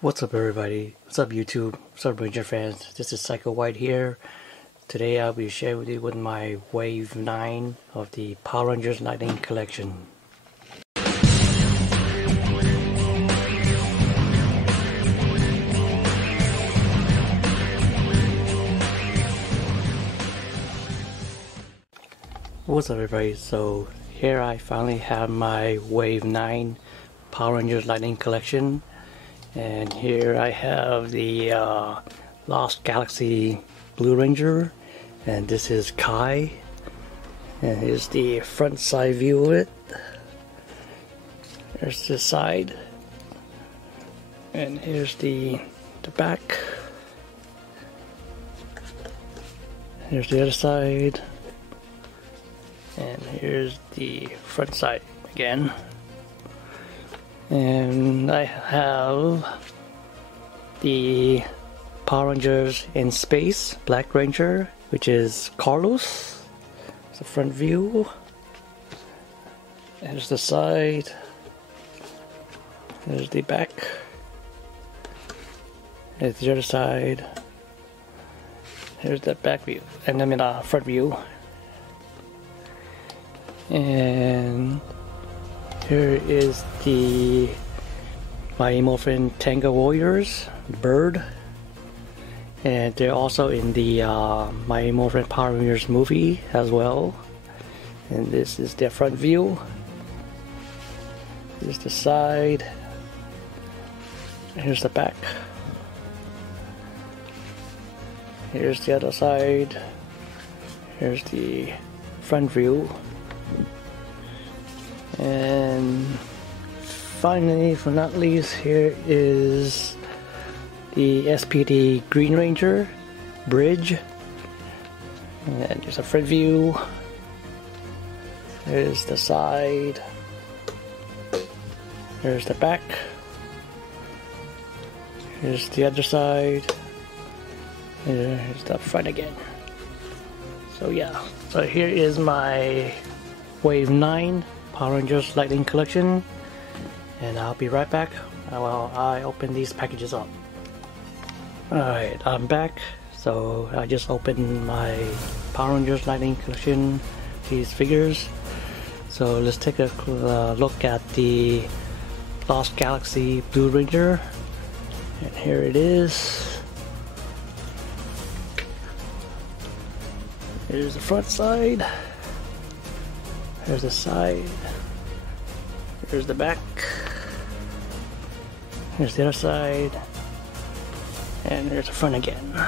What's up, everybody? What's up, YouTube? What's up, Ranger fans? This is Psycho White here. Today I'll be sharing with you with my Wave 9 of the Power Rangers Lightning Collection. What's up, everybody? So here I finally have my Wave 9 Power Rangers Lightning Collection. And here I have the Lost Galaxy Blue Ranger, and this is Kai. And here's the front side view of it. There's this side, and here's the back. Here's the other side, and here's the front side again. And I have the Power Rangers in Space Black Ranger, which is Carlos. It's the front view. There's the side. There's the back. There's the other side. Here's the back view, and then the front view. And here is the Mighty Morphin Tango Warriors, Bird, and they're also in the Mighty Morphin Power Rangers movie as well. And this is their front view. Here's the side. Here's the back. Here's the other side. Here's the front view. And finally, for not least, here is the SPD Green Ranger Bridge. And there's a front view. There's the side. There's the back. Here's the other side. Here's the front again. So yeah, so here is my Wave 9 Power Rangers Lightning Collection, and I'll be right back while I open these packages up. Alright, I'm back. So I just opened my Power Rangers Lightning Collection, these figures. So let's take a look at the Lost Galaxy Blue Ranger, and here it is. Here's the front side. Here's the side. Here's the back. Here's the other side. And there's the front again.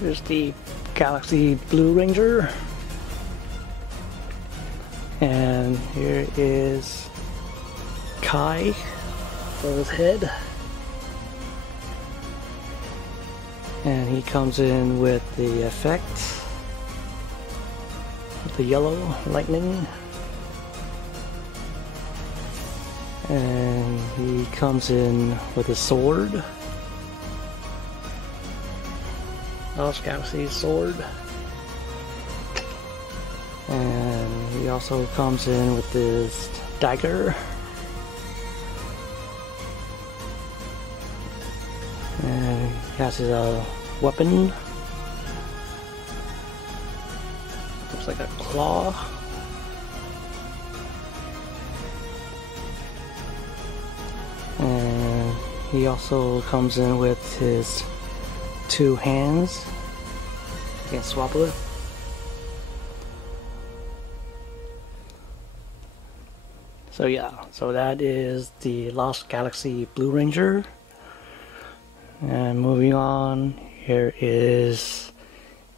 Here's the Galaxy Blue Ranger. And here is Kai for his head. And he comes in with the effect. The yellow lightning, and he comes in with his sword, Lost Galaxy sword, and he also comes in with his dagger, and he has his weapon. Looks like a claw. And he also comes in with his two hands. You can swap it. So yeah, so that is the Lost Galaxy Blue Ranger. And moving on, here is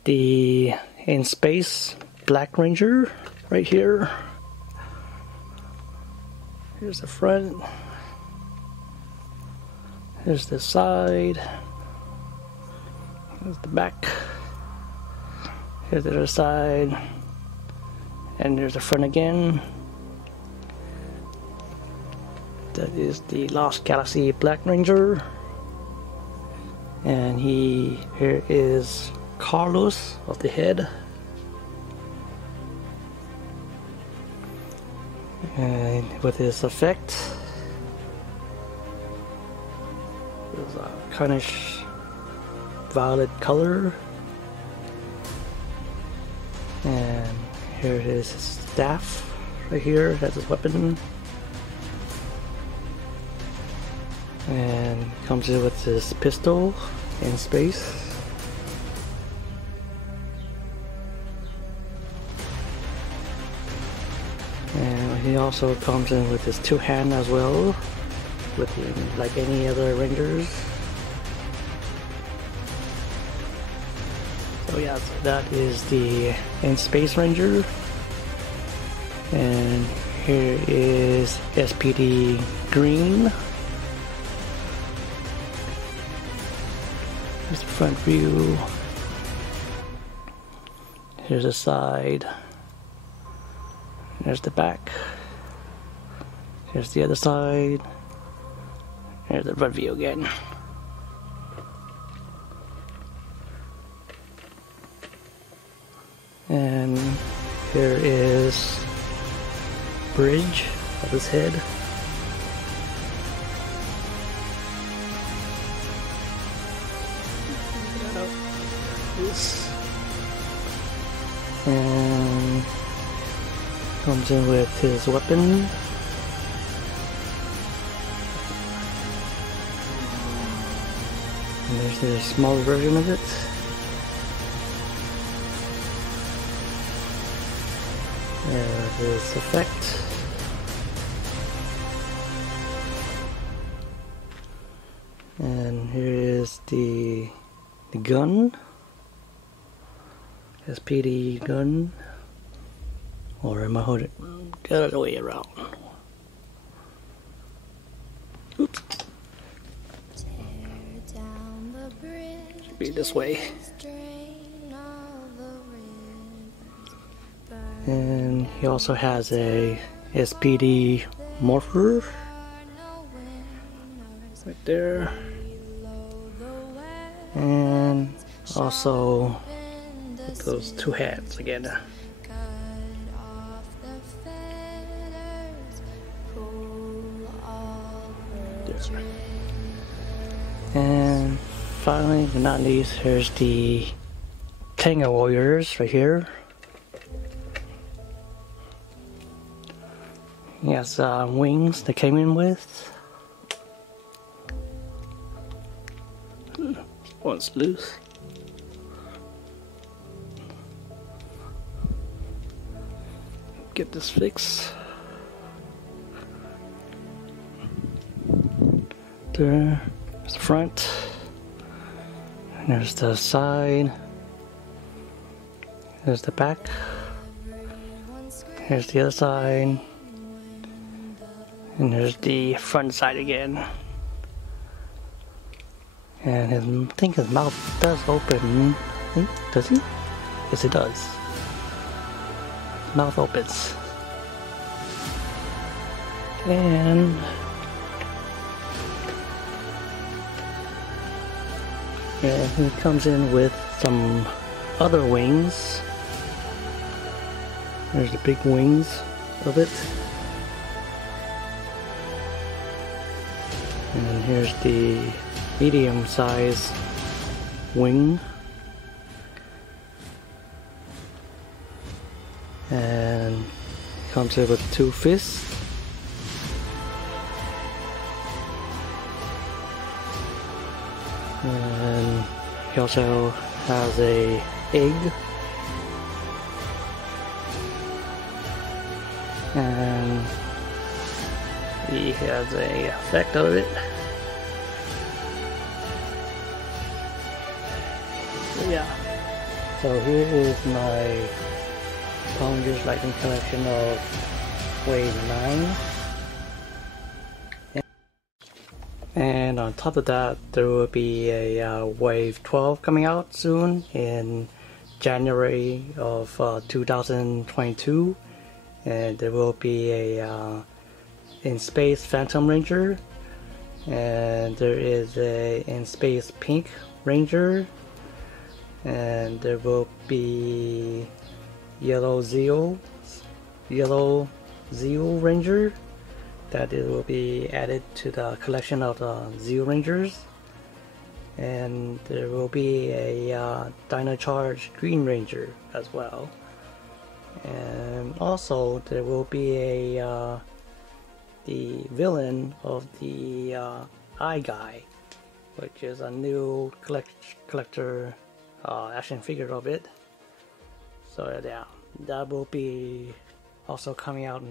the In Space Black Ranger right here. Here's the front. Here's the side. Here's the back. Here's the other side. And there's the front again. That is the Lost Galaxy Black Ranger. And here is Carlos of the head. And with his effect. There's a kind of violet color. And here is his staff right here, that's his weapon. And comes in with his pistol in space. And he also comes in with his two-hand as well, with like any other Rangers. So yeah, so that is the In-Space Ranger. And here is SPD Green. Here's the front view. Here's the side. There's the back. Here's the other side. Here's the front view again. And here is bridge of his head. This. And comes in with his weapon. And there's the smaller version of it. There's his effect. And here is the gun. SPD gun. Or am I holding? Get it the way around. Oops. Should be this way. And he also has a SPD morpher right there. And also with those two hands again. There. And finally, but not least, here's the Tango Warriors right here. He has wings that came in with. One's loose. Get this fixed. There's the front. And there's the side. There's the back. Here's the other side. And there's the front side again. And I think his mouth does open. Does he? Yes, it does. His mouth opens. And yeah, he comes in with some other wings. There's the big wings of it. And then here's the medium-sized wing. And comes here with two fists. And he also has a egg. And he has a effect of it. So yeah. So here is my Power Rangers Lightning collection of Wave 9. And on top of that, there will be a Wave 12 coming out soon in January of 2022. And there will be a In-Space Phantom Ranger. And there is a In-Space Pink Ranger. And there will be Yellow Zeo Ranger. That it will be added to the collection of the Zeo Rangers. and there will be a Dino Charge Green Ranger as well, and also there will be a the villain of the Eye Guy, which is a new collector action figure of it. So yeah, that will be also coming out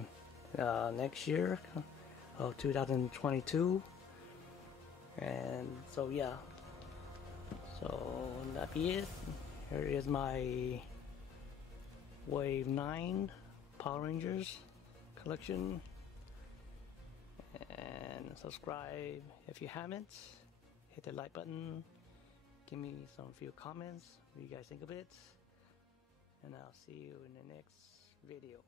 next year of 2022. And so yeah, so that be it. Here is my Wave 9 Power Rangers collection, and subscribe if you haven't. Hit the like button, give me some few comments what you guys think of it, and I'll see you in the next video.